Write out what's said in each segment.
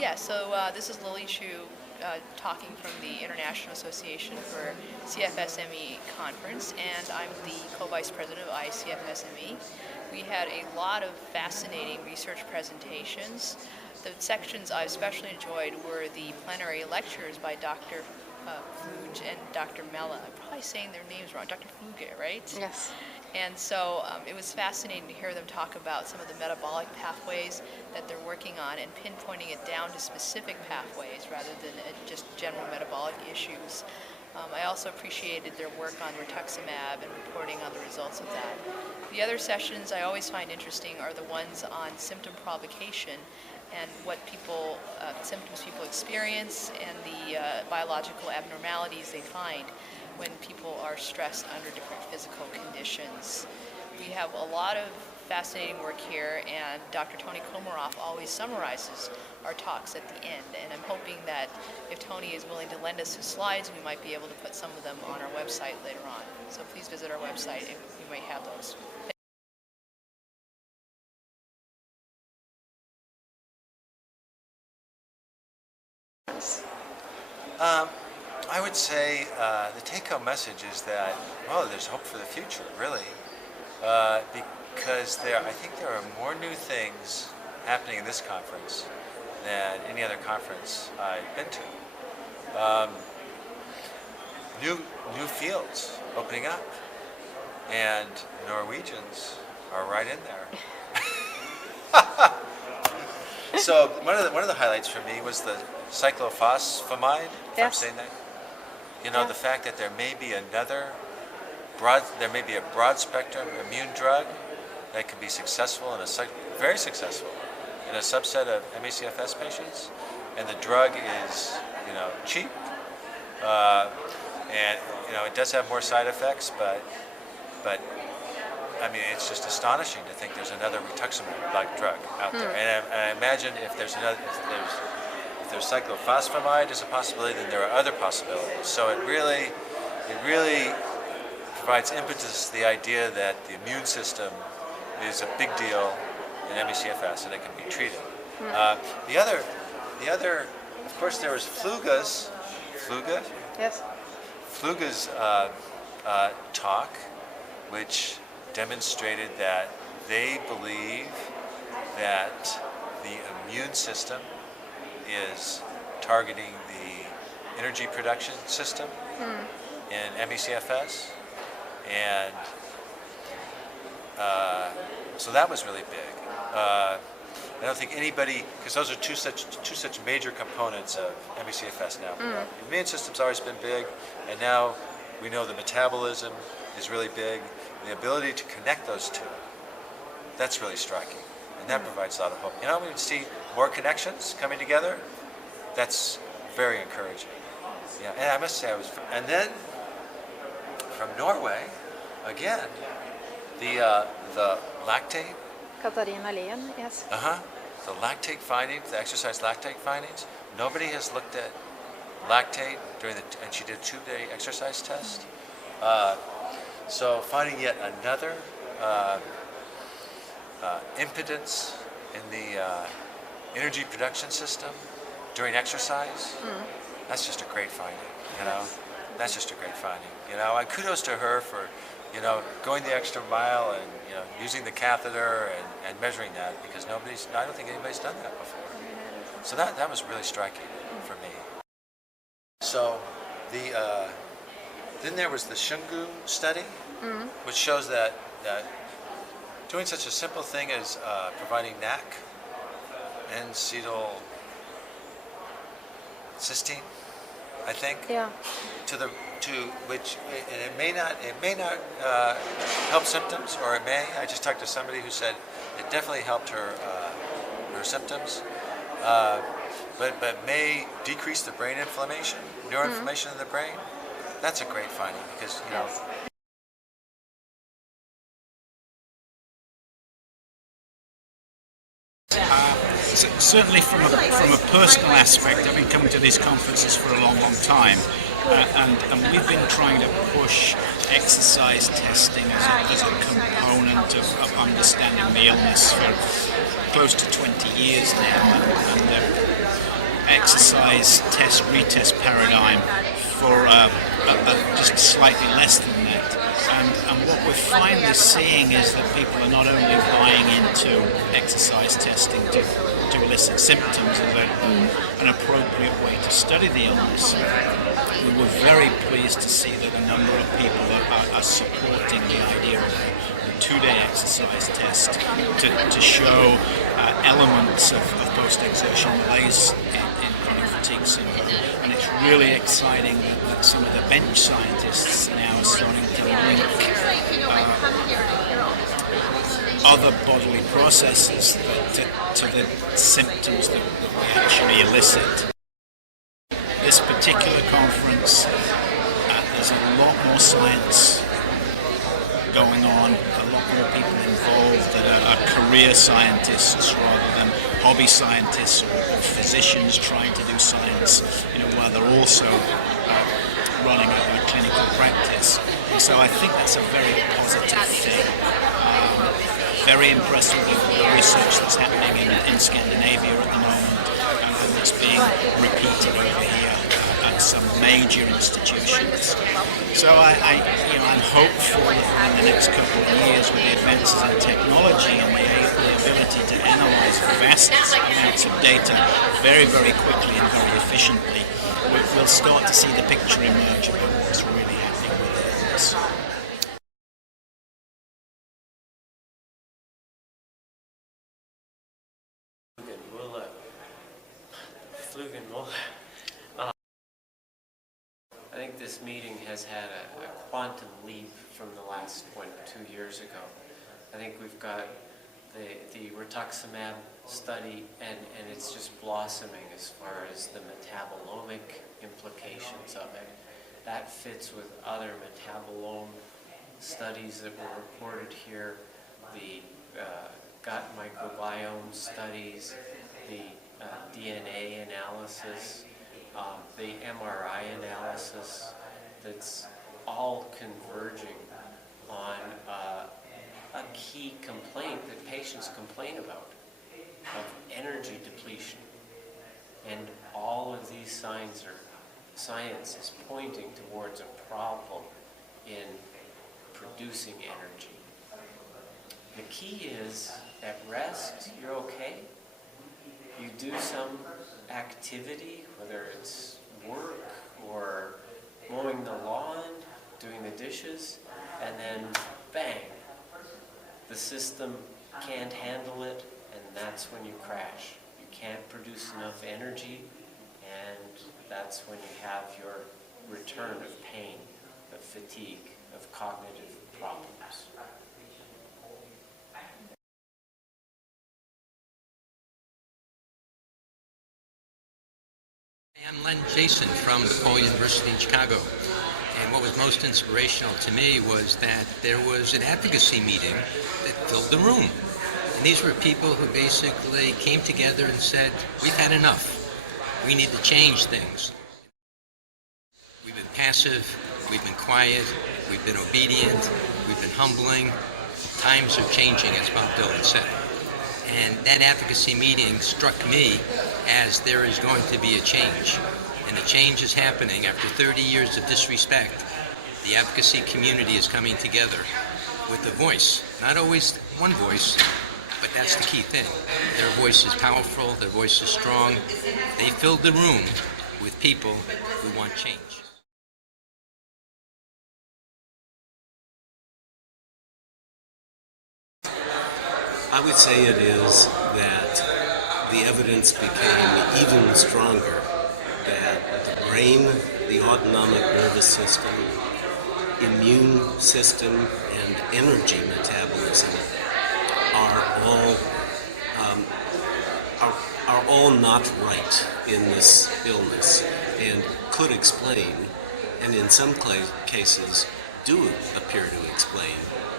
Yeah, so this is Lily Chu talking from the International Association for CFSME Conference, and I'm the co-vice president of IACFS. We had a lot of fascinating research presentations. The sections I especially enjoyed were the plenary lectures by Dr. Fluge and Dr. Mella. I'm probably saying their names wrong. Dr. Fluge, right? Yes. And so it was fascinating to hear them talk about some of the metabolic pathways that they're working on and pinpointing it down to specific pathways rather than just general metabolic issues. I also appreciated their work on rituximab and reporting on the results of that. The other sessions I always find interesting are the ones on symptom provocation and what symptoms people experience and the biological abnormalities they find when people are stressed under different physical conditions. We have a lot of fascinating work here, and Dr. Tony Komaroff always summarizes our talks at the end, and I'm hoping that if Tony is willing to lend us his slides, we might be able to put some of them on our website later on. So please visit our website if you may have those. I would say the take-home message is that, well, there's hope for the future, really, because I think there are more new things happening in this conference than any other conference I've been to. New fields opening up, and Norwegians are right in there. So one of the highlights for me was the cyclophosphamide, if I'm saying that. You know, the fact that there may be a broad spectrum immune drug that can be successful very successful in a subset of IACFS patients, and the drug is, cheap, and it does have more side effects, but I mean, it's just astonishing to think there's another rituximab-like drug out there. And I imagine if there's cyclophosphamide is a possibility, then there are other possibilities. So it really provides impetus to the idea that the immune system is a big deal in ME/CFS and it can be treated. The other, of course, there was Fluge's talk, which demonstrated that they believe that the immune system is targeting the energy production system in ME/CFS, and so that was really big. I don't think anybody, because those are two such major components of ME/CFS now. The immune system's always been big, and now we know the metabolism is really big. The ability to connect those two, that's really striking, and that provides a lot of hope. We see more connections coming together. That's very encouraging. Yeah, and I must say and then from Norway, again, the lactate. Katarina Len, yes. The lactate findings, the exercise lactate findings. Nobody has looked at lactate and she did a 2-day exercise test. So finding yet another impedance in the energy production system during exercise, that's just a great finding, That's just a great finding, And kudos to her for, going the extra mile and, using the catheter and measuring that, because I don't think anybody's done that before. So that was really striking for me. So then there was the Shungu study, which shows that doing such a simple thing as providing NAC, N-acetyl cysteine, I think, which it may not help symptoms, or it may. I just talked to somebody who said it definitely helped her symptoms, but may decrease the brain inflammation, neuroinflammation in the brain. That's a great finding because Certainly from a personal aspect, I've been coming to these conferences for a long time, and we've been trying to push exercise testing as a component of understanding the illness for close to 20 years now, and exercise test retest paradigm for just slightly less than that. And what we're finally seeing is that people are not only buying into exercise testing to elicit symptoms as an appropriate way to study the illness. We were very pleased to see that a number of people are supporting the idea of a 2-day exercise test to show elements of post-exertion malaise in chronic fatigue syndrome. And it's really exciting that some of the bench scientists now are starting to link other bodily processes to the symptoms that we actually elicit. This particular conference, there's a lot more science going on, a lot more people involved that are career scientists rather than hobby scientists or physicians trying to do science, while they're also running a clinical practice. And so I think that's a very positive thing. Very impressed with the research that's happening in Scandinavia at the moment, and it's being repeated over here at some major institutions. So I'm hopeful that in the next couple of years, with the advances in technology and the ability to analyze vast amounts of data very, very quickly and very efficiently, we'll start to see the picture emerge about what's really happening with the illness. I think this meeting has had a quantum leap from the last 2 years ago. I think we've got the rituximab study, and it's just blossoming as far as the metabolomic implications of it. That fits with other metabolome studies that were reported here, the gut microbiome studies, the DNA analysis, the MRI analysis, that's all converging on a key complaint that patients complain about, of energy depletion. And all of these science is pointing towards a problem in producing energy. The key is, at rest, you're okay. You do some activity, whether it's work or mowing the lawn, doing the dishes, and then bang, the system can't handle it, and that's when you crash. You can't produce enough energy, and that's when you have your return of pain, of fatigue, of cognitive problems. I'm Len Jason from DePaul University in Chicago, and what was most inspirational to me was that there was an advocacy meeting that filled the room. And these were people who basically came together and said, we've had enough. We need to change things. We've been passive, we've been quiet, we've been obedient, we've been humbling. Times are changing, as Bob Dylan said. And that advocacy meeting struck me as there is going to be a change. And the change is happening after 30 years of disrespect. The advocacy community is coming together with a voice. Not always one voice, but that's the key thing. Their voice is powerful, their voice is strong. They filled the room with people who want change. I would say it is that the evidence became even stronger that the brain, the autonomic nervous system, immune system, and energy metabolism are all not right in this illness and could explain, and in some cases do appear to explain,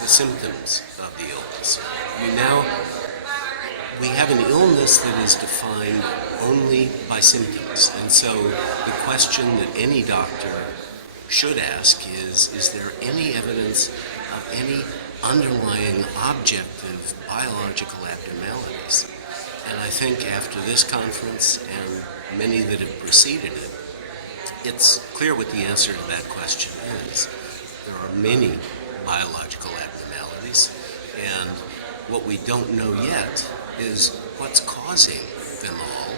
the symptoms of the illness. We have an illness that is defined only by symptoms, and so the question that any doctor should ask is there any evidence of any underlying objective biological abnormalities? And I think after this conference and many that have preceded it, it's clear what the answer to that question is. There are many biological abnormalities, and what we don't know yet is what's causing them all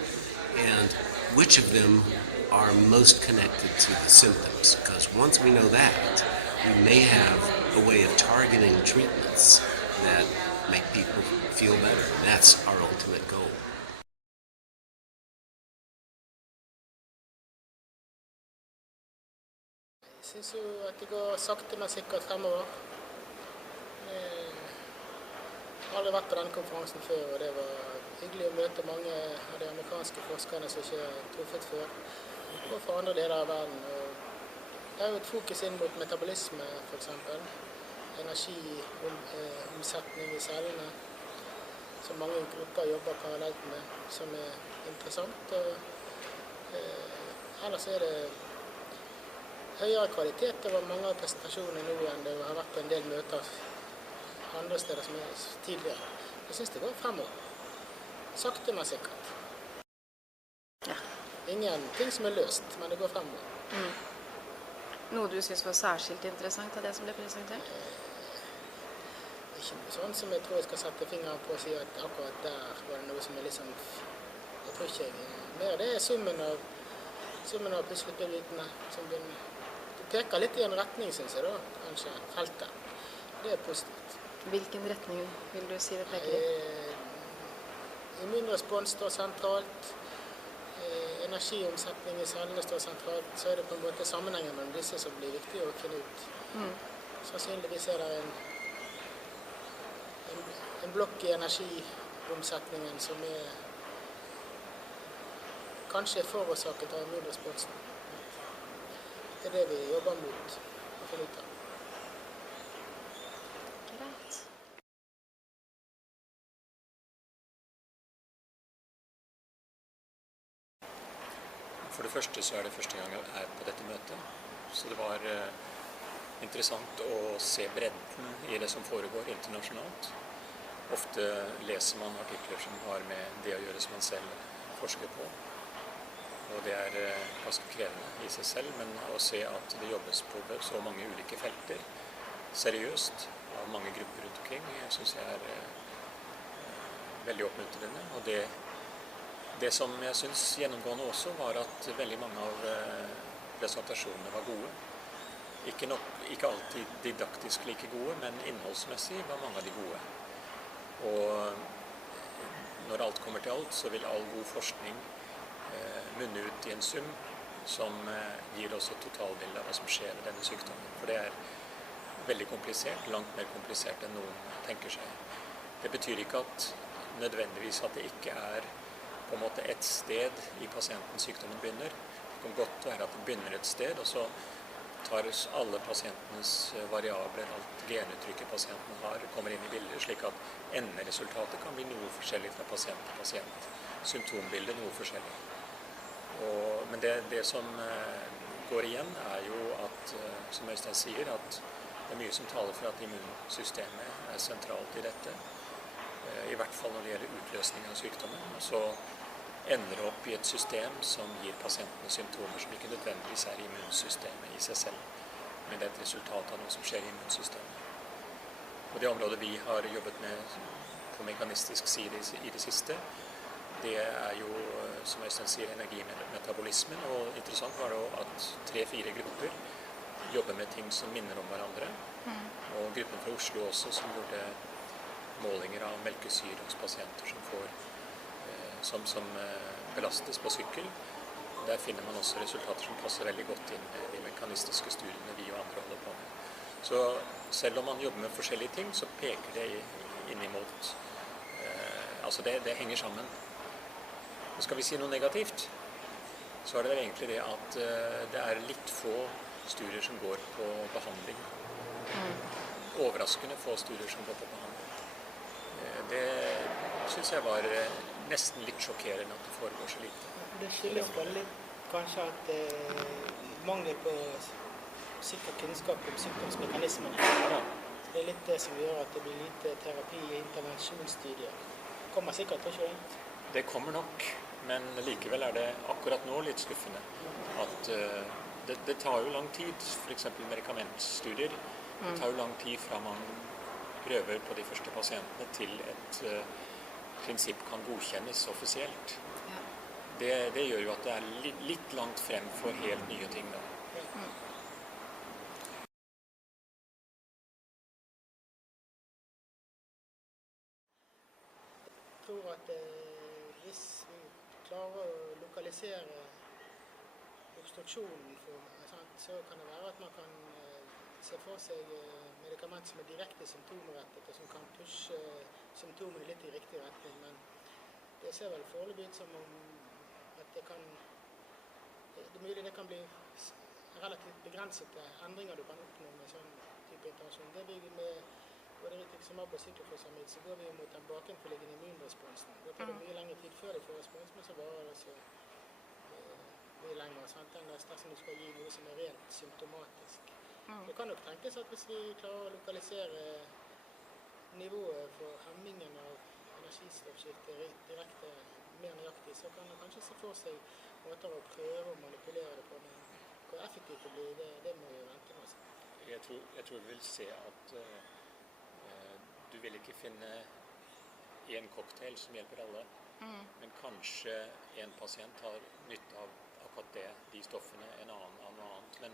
and which of them are most connected to the symptoms. Because once we know that, we may have a way of targeting treatments that make people feel better, and that's our ultimate goal. Jeg synes jo at det går sakte, men sikkert fremover. Jeg har aldri vært på denne konferansen før, og det var hyggelig å møte mange av de amerikanske forskerne som ikke har truffet før, og fra andre deler av verden. Og det er jo et fokus inn mot metabolisme, for eksempel. Energiomsetning i cellene, som mange grupper jobber parallelt med, som er interessant. Og ellers er det høyere kvalitet over mange av presentasjonene nå enn det har vært på en del møter andre steder som er tidligere. Jeg synes det går fremover. Sakte, men sikkert. Ja. Ingenting som er løst, men det går fremover. Noe du synes var særskilt interessant av det som ble presentert? Ikke noe sånn som jeg tror jeg skal sette fingeren på og si at akkurat der var det noe som er litt sånn. Jeg tror ikke mer. Det er summen av puslespillbitene som begynner. Det peker litt i en retning, synes jeg da, kanskje, feltet. Det er positivt. Hvilken retning vil du si det peker i? Immunrespons står sentralt. Energiomsetning i cellene står sentralt. Så er det på en måte sammenhengen mellom disse som blir viktig å finne ut. Sannsynligvis er det en blokk i energiomsetningen som er kanskje forårsaket av immunresponsen. Det er det vi jobber mot å finne ut av. Greit. For det første så er det første gang jeg er på dette møtet, så det var interessant å se bredden i det som foregår internasjonalt. Ofte leser man artikler som har med det å gjøre som man selv forsker på. Og det er ganske krevende i seg selv, men å se at det jobbes på så mange ulike felter, seriøst, av mange grupper rundt omkring, synes jeg er veldig oppmuntrende. Og det som jeg synes gjennomgående også var at veldig mange av presentasjonene var gode. Ikke alltid didaktisk like gode, men innholdsmessig var mange av de gode. Og når alt kommer til alt, så vil all god forskning munne ut i en sum som gir oss et totalbilde av hva som skjer med denne sykdommen. For det er veldig komplisert, langt mer komplisert enn noen tenker seg. Det betyr ikke at nødvendigvis at det ikke er på en måte et sted i pasienten sykdommen begynner. Det kan godt være at det begynner et sted, og så tar alle pasientenes variabler, alt genuttrykket pasienten har, kommer inn i bildet, slik at enderesultatet kan bli noe forskjellig fra pasient til pasient. Symptombildet noe forskjellig. Men det som går igjen er jo at, som Øystein sier, at det er mye som taler for at immunsystemet er sentralt i dette. I hvert fall når det gjelder utløsning av sykdommen. Så ender det opp i et system som gir pasientene symptomer som ikke nødvendigvis er immunsystemet i seg selv, men det er et resultat av noe som skjer i immunsystemet. Og det området vi har jobbet med på mekanistisk side i det siste, det er jo, som Øystein sier, energimetabolismen. Og interessant var det at 3-4 grupper jobber med ting som minner om hverandre. Og gruppen fra Oslo også, som gjorde målinger av melkesyre hos pasienter som belastes på sykkel. Der finner man også resultater som passer veldig godt inn med de mekanistiske studiene vi og andre holder på med. Så selv om man jobber med forskjellige ting, så peker det inn imot altså det henger sammen. Og skal vi si noe negativt, så er det vel egentlig det at det er litt få studier som går på behandling. Overraskende få studier som går på behandling. Det synes jeg var nesten litt sjokkerende at det foregår så lite. Det skyldes veldig kanskje at mangel på sikker kunnskap om sykdomsmekanismene. Det er litt det som gjør at det blir lite terapi- og intervensjonsstudier. Det kommer sikkert ikke inn. Det kommer nok, Men likevel det akkurat nå litt skuffende at det tar jo lang tid, for eksempel medikamentstudier. Det tar jo lang tid fra man prøver på de første pasientene til et prinsipp kan godkjennes offisielt. Det gjør jo at det litt langt frem for helt nye ting da. Jeg tror at hvis vi klarer å lokalisere obstruksjonen, så kan det være at man kan se for seg medikament som direkte symptomrettet, og som kan pushe symptomene litt i riktig retning. Men det ser vel foreløpig ut som om at det er mulig det kan bli relativt begrensede endringer du kan oppnå med sånn type intervensjon. Det blir med både rituximab og cyklophosphamid, så går vi mot den bakenforliggende immunresponsen. Det tar mye lengre tid før de får respons, men så varer det så mye lenger, sant? Enn dersom du skal gi noe som er rent symptomatisk. Det kan nok tenkes at hvis vi klarer å lokalisere nivået for hemmingen av energistoffskiftet direkte mer nøyaktig, så kan det kanskje se for seg måter å prøve å manipulere det på, men hvor effektivt det blir, det må vi vente med. Jeg tror du vil se at du vil ikke finne en cocktail som hjelper alle, men kanskje en pasient har nytte av akkurat de stoffene, en annen av noe annet, men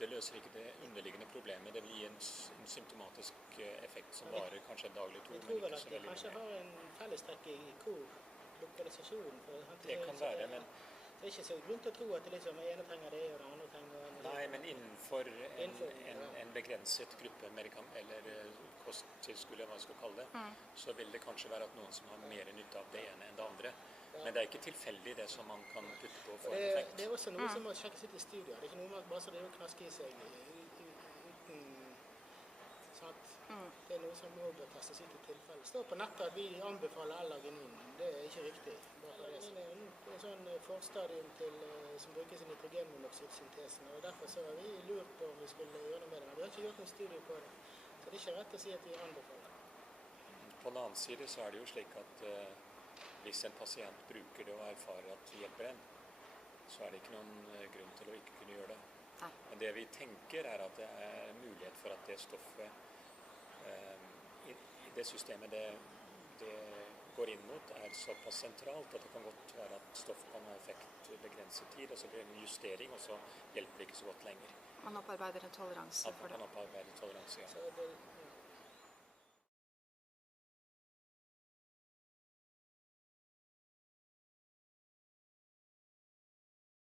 det løser ikke det underliggende problemet. Det vil gi en symptomatisk effekt som varer kanskje en dag eller to. Jeg tror vel at de kanskje har en fellestrekk i lokalisasjonen. Det kan være, men det er ikke så grunn til å tro at det liksom ene trenger det, og det andre trenger det. Nei, men innenfor en begrenset gruppe eller kosttilskudd, eller hva jeg skal kalle det, så vil det kanskje være at noen som har mer nytte av det ene enn det andre. Men det er ikke tilfeldig det som man kan putte på for en effekt. Det er også noe som må sjekkes ut i studier. Det er ikke noe man bare så det er å knaske i seg uten sant? Det er noe som må testes ut i tilfelle. Det står på nettet at vi anbefaler L-arginin. Det er ikke riktig. Det er en sånn forstadium som brukes i nitrogenmonoksidsyntesen, og derfor så har vi lurt på om vi skulle gjøre noe med det. Men vi har ikke gjort noen studie på det, så det er ikke rett å si at vi anbefaler. På den annen side så er det jo slik at hvis en pasient bruker det og erfarer at det hjelper en, så er det ikke noen grunn til å ikke kunne gjøre det. Men det vi tenker er at det er mulighet for at det stoffet, i det systemet det går inn mot, er såpass sentralt at det kan godt være at stoffet kan ha effekt i begrenset tid, og så blir det en justering, og så hjelper det ikke så godt lenger. Man opparbeider en toleranse for det. Man opparbeider toleranse, ja. Så